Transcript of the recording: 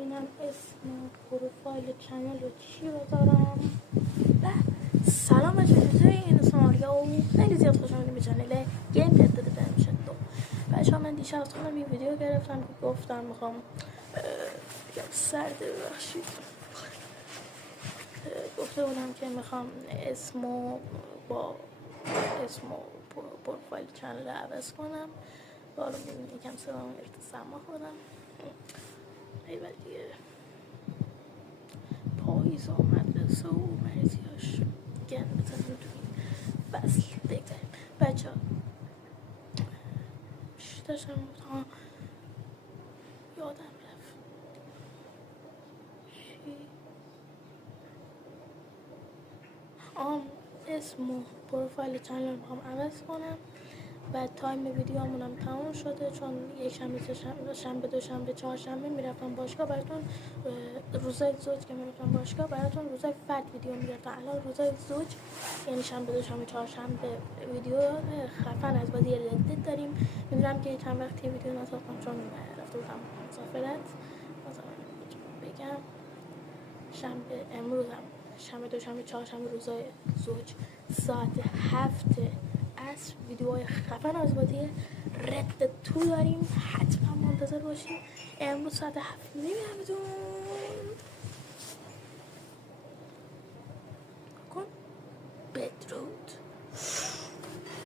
ببینم اسم پروفایل کانال رو چی بذارم. سلام بچه، چطوری؟ این سماریا و خیلی زیاد خوش آمدید به چنل گیم پلت داده میشه تو بچه ها. من دیشب از خودم این ویدیو گرفتم که گفتم میخوام سرده ببخشید گفته بودم که میخوام اسمو با اسم و پروفایل چنل عوض کنم. حالا میبینی یکم صدام گرفته سما خودم ایول دیگه پاییز و مدرسه و مریضیاش گن بزنیم تو این فصل بگذاریم بچه ها. داشتم یادم رفت اسم و پروفایل چنل رو هم عوض کنم و تایم ویدیومون هم تموم شده، چون یک شنبه دوشنبه چهارشنبه میرفتم باشگاه براتون. روزای زوج که میرفتم باشگاه براتون روزای فرد ویدیو میرفتم. الان روزای زوج یعنی شنبه دوشنبه چهارشنبه ویدیو خفن از بازی ردت داریم. میدونم که چند وقتی ویدیو نساختم چون رفته بودم مسافرت. مثلا بگم امروز هم شنبه دوشنبه چهارشنبه روزای زوج ساعت 7 عصر ویدیوهای خفن از بازی رد داریم. حتما منتظر باشیم. امروز ساعت 7 نمیدونم